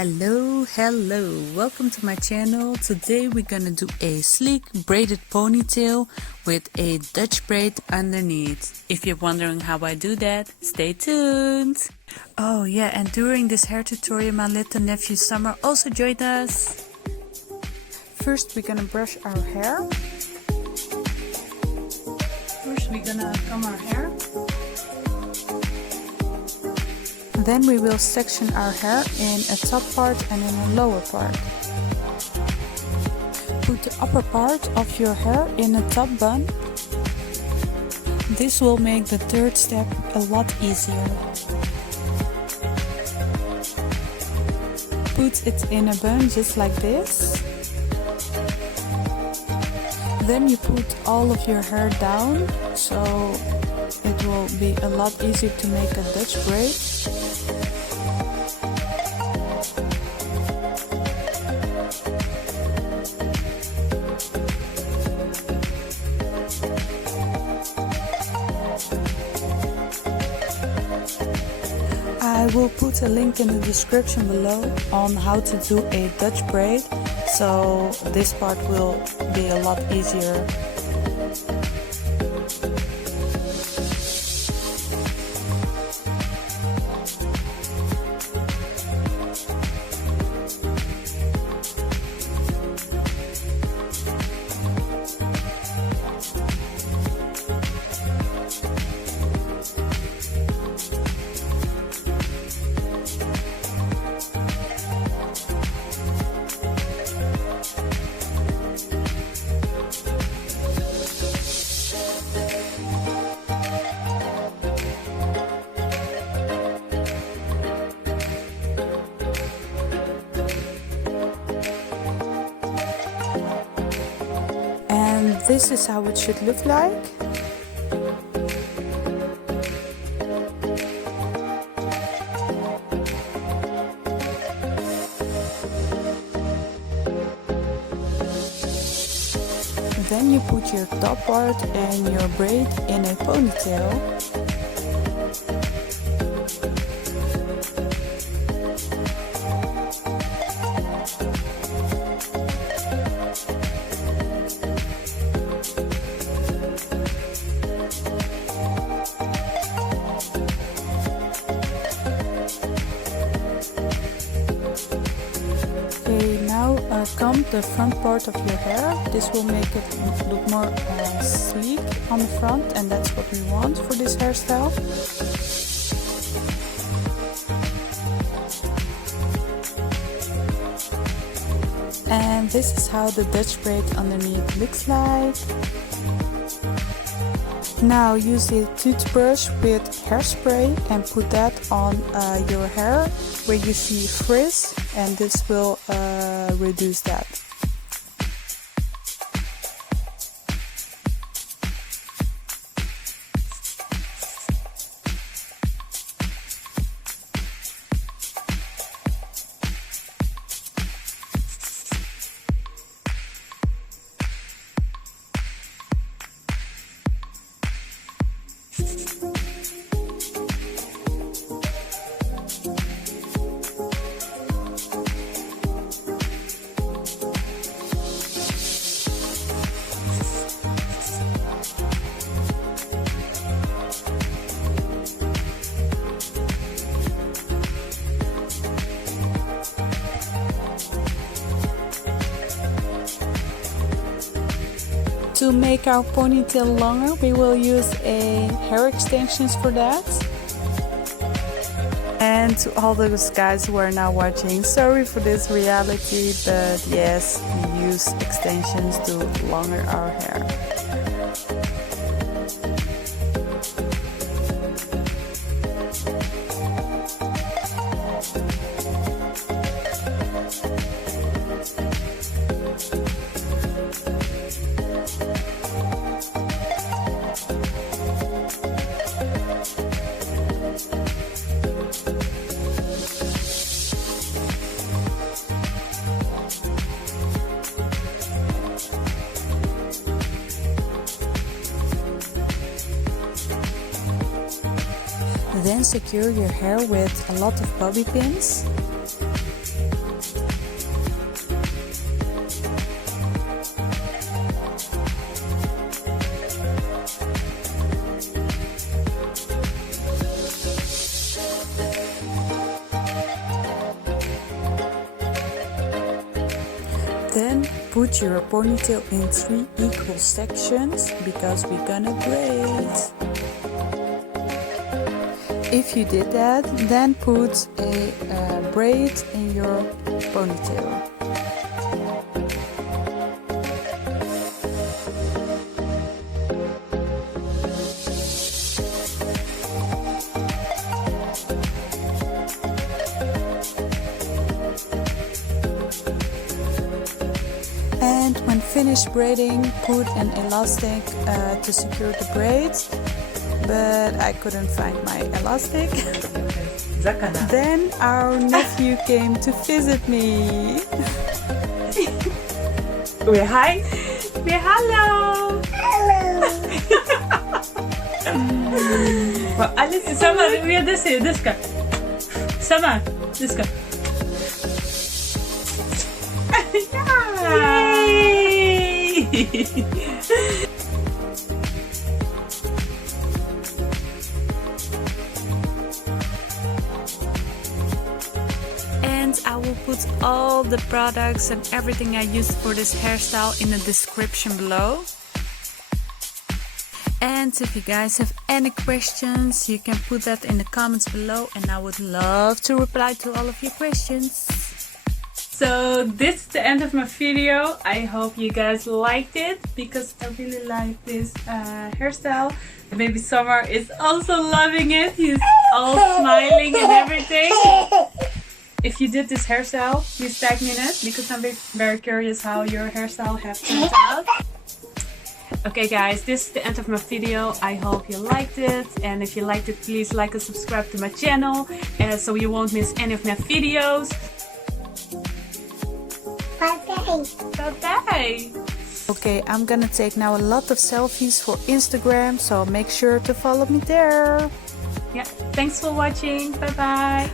Hello, welcome to my channel. Today we're gonna do a sleek braided ponytail with a Dutch braid underneath. If you're wondering how I do that, stay tuned. Oh yeah, and during this hair tutorial my little nephew Summer also joined us. First we're gonna brush our hair. First we're gonna comb our hair. Then we will section our hair in a top part and in a lower part. Put the upper part of your hair in a top bun. This will make the third step a lot easier. Put it in a bun just like this. Then you put all of your hair down, so it will be a lot easier to make a Dutch braid. I will put a link in the description below on how to do a Dutch braid, so this part will be a lot easier. And this is how it should look like. Then you put your top part and your braid in a ponytail. Okay, now comb the front part of your hair. This will make it look more sleek on the front, and that's what we want for this hairstyle. And this is how the Dutch braid underneath looks like. Now use a toothbrush with hairspray and put that on your hair where you see frizz, and this will reduce that. To make our ponytail longer, we will use hair extensions for that. And to all those guys who are now watching, sorry for this reality, but yes, we use extensions to longer our hair. Then secure your hair with a lot of bobby pins. Put your ponytail in 3 equal sections because we're gonna braid. If you did that, then put a braid in your ponytail. And when finished braiding, put an elastic to secure the braids. But I couldn't find my elastic. Then our nephew came to visit me. Weer hi. Weer hallo. Hallo. Maar alles is sama weer dus kan. Sama, dus kan. Yay! And I will put all the products and everything I used for this hairstyle in the description below. And if you guys have any questions, you can put that in the comments below and I would love to reply to all of your questions. So this is the end of my video. I hope you guys liked it because I really like this hairstyle. Baby Summer is also loving it. He's all smiling and everything. If you did this hairstyle, please tag me in it because I'm very curious how your hairstyle has turned out. Okay guys, this is the end of my video. I hope you liked it, and if you liked it, please like and subscribe to my channel so you won't miss any of my videos. Bye-bye. Bye-bye. Okay, I'm gonna take now a lot of selfies for Instagram, so make sure to follow me there. Yeah, thanks for watching. Bye-bye.